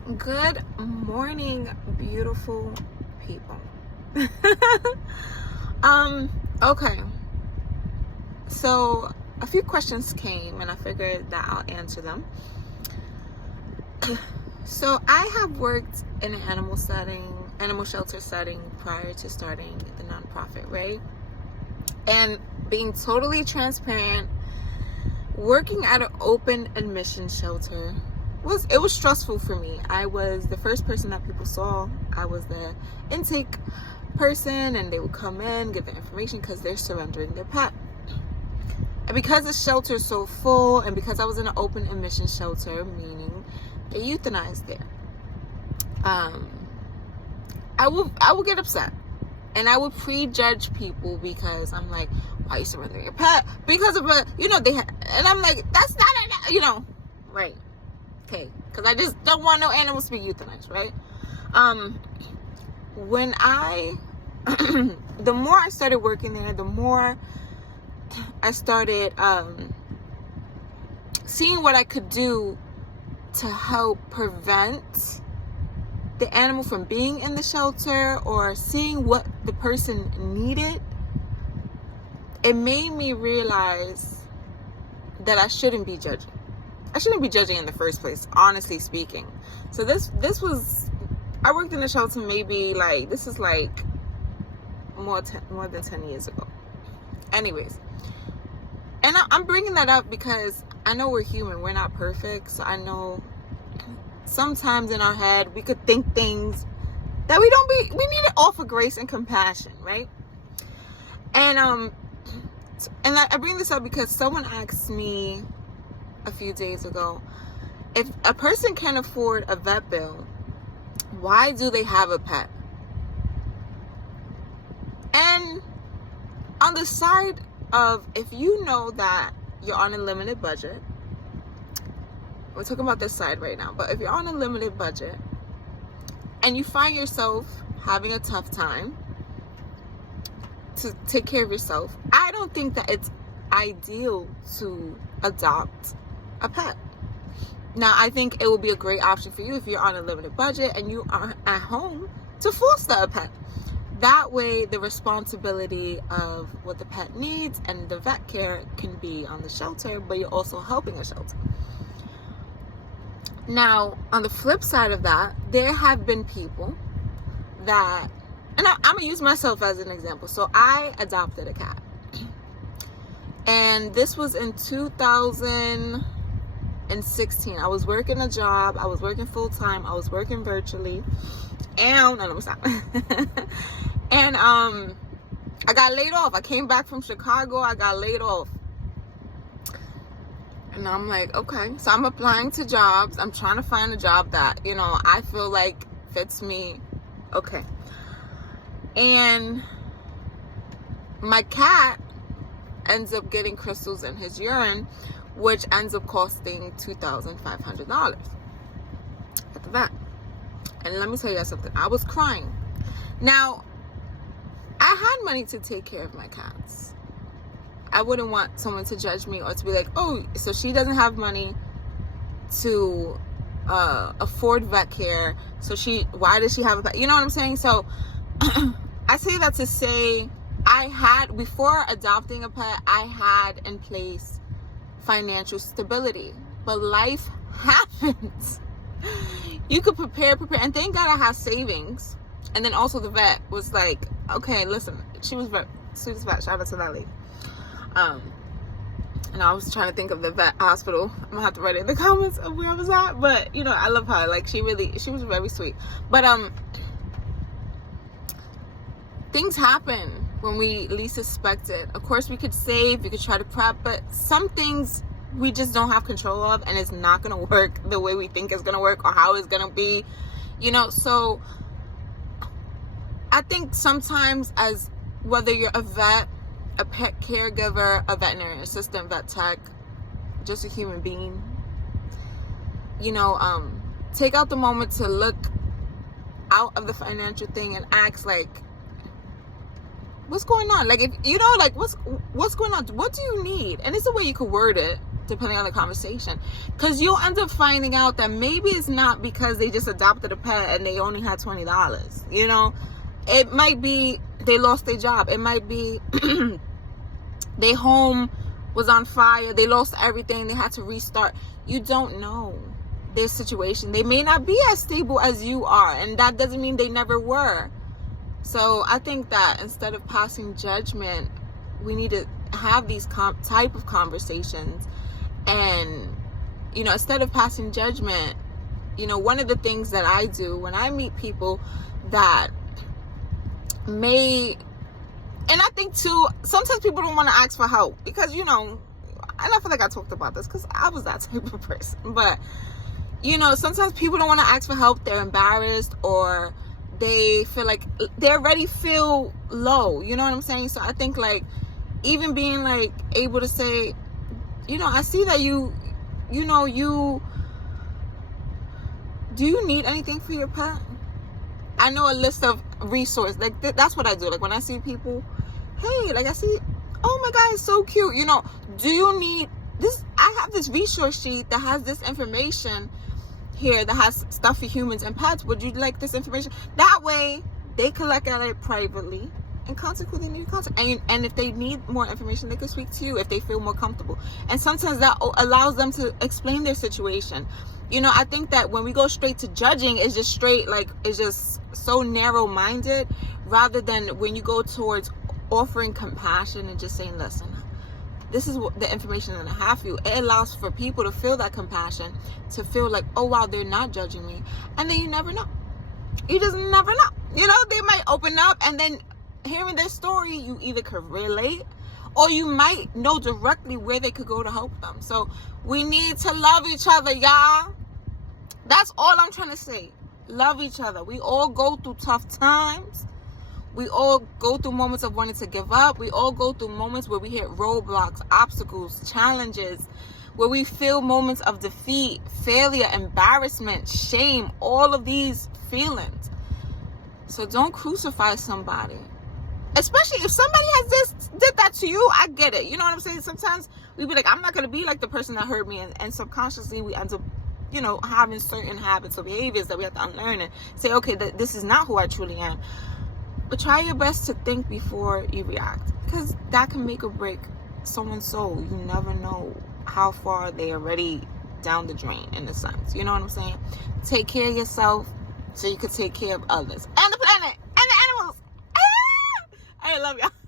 Good morning, beautiful people. Okay. So a few questions came and I figured that I'll answer them. So I have worked in an animal shelter setting prior to starting the nonprofit, right? And being totally transparent, working at an open admission shelter was stressful for me. I was the first person that people saw. I was the intake person, and they would come in, give their information because they're surrendering their pet. And because the shelter is so full, and because I was in an open admission shelter, meaning they euthanized there, I will get upset, and I would prejudge people because I'm like, why are you surrendering your pet? Because of and I'm like, that's not right. Okay, because I just don't want no animals to be euthanized, right? When the more I started working there, the more I started seeing what I could do to help prevent the animal from being in the shelter, or seeing what the person needed. It made me realize that I shouldn't be judging. I shouldn't be judging in the first place, honestly speaking. So this was, I worked in a shelter maybe this is more than 10 years ago. Anyways, and I'm bringing that up because I know we're human. We're not perfect. So I know sometimes in our head we could think things that we need it all for grace and compassion, right? And I bring this up because someone asked me a few days ago, if a person can afford a vet bill, why do they have a pet? And on the side of, if you know that you're on a limited budget, we're talking about this side right now, but if you're on a limited budget and you find yourself having a tough time to take care of yourself, I don't think that it's ideal to adopt a pet. Now, I think it will be a great option for you if you're on a limited budget and you are at home to foster a pet. That way, the responsibility of what the pet needs and the vet care can be on the shelter, but you're also helping a shelter. Now, on the flip side of that, there have been people that, and I'm going to use myself as an example. So I adopted a cat. And this was in 2016. I was working a job. I was working full time. I was working virtually. And and I got laid off. I came back from Chicago. I got laid off. And I'm like, okay. So I'm applying to jobs. I'm trying to find a job that, I feel like fits me. Okay. And my cat ends up getting crystals in his urine, which ends up costing $2,500 at the vet. And let me tell you something. I was crying. Now, I had money to take care of my cats. I wouldn't want someone to judge me or to be like, oh, so she doesn't have money to afford vet care. So why does she have a pet? You know what I'm saying? So I say that to say, before adopting a pet, I had in place financial stability. But life happens. You could prepare, and thank God I have savings. And then also the vet was like, okay, listen, she was very sweetest vet. Shout out to that lady. And I was trying to think of the vet hospital. I'm gonna have to write it in the comments of where I was at. But I love her. Like, she was very sweet. But things happen when we least expect it. Of course, we could save, we could try to prep, but some things we just don't have control of, and it's not going to work the way we think it's going to work or how it's going to be, So I think sometimes, as whether you're a vet, a pet caregiver, a veterinary assistant, vet tech, just a human being, take out the moment to look out of the financial thing and ask, like, what's going on? Like, if what's going on? What do you need? And it's a way you could word it depending on the conversation. Because you'll end up finding out that maybe it's not because they just adopted a pet and they only had $20. You know, it might be they lost their job. It might be their home was on fire. They lost everything. They had to restart. You don't know their situation. They may not be as stable as you are, and that doesn't mean they never were. So I think that instead of passing judgment, we need to have these type of conversations. And, you know, instead of passing judgment, you know, one of the things that I do when I meet people that may, and I think too, sometimes people don't want to ask for help because, you know, and I feel like I talked about this because I was that type of person. But, you know, sometimes people don't want to ask for help. They're embarrassed, or they feel like they already feel low. You know what I'm saying? So I think, like, even being, like, able to say, you know, I see that you know, do you need anything for your pet? I know a list of resources. Like, that's what I do. Like, when I see people, hey, like, I see, oh my God, it's so cute. You know, do you need this? I have this resource sheet that has this information here that has stuff for humans and pets. Would you like this information? That way, they can look at it privately and consequently need contact. And if they need more information, they can speak to you if they feel more comfortable. And sometimes that allows them to explain their situation. You know, I think that when we go straight to judging, it's just straight, like, it's just so narrow-minded, rather than when you go towards offering compassion and just saying, listen, this is what the information that I have for you. It allows for people to feel that compassion, to feel like, oh wow, they're not judging me. And then you never know. You just never know. You know, they might open up, and then hearing their story, you either could relate, or you might know directly where they could go to help them. So we need to love each other, y'all. That's all I'm trying to say. Love each other. We all go through tough times. We all go through moments of wanting to give up. We all go through moments where we hit roadblocks, obstacles, challenges, where we feel moments of defeat, failure, embarrassment, shame, all of these feelings. So don't crucify somebody. Especially if somebody did that to you, I get it. You know what I'm saying? Sometimes we be like, I'm not going to be like the person that hurt me. And subconsciously we end up, you know, having certain habits or behaviors that we have to unlearn and say, okay, this is not who I truly am. But try your best to think before you react, because that can make or break someone's soul. You never know how far they already down the drain, in a sense. You know what I'm saying? Take care of yourself so you can take care of others and the planet and the animals. I love y'all.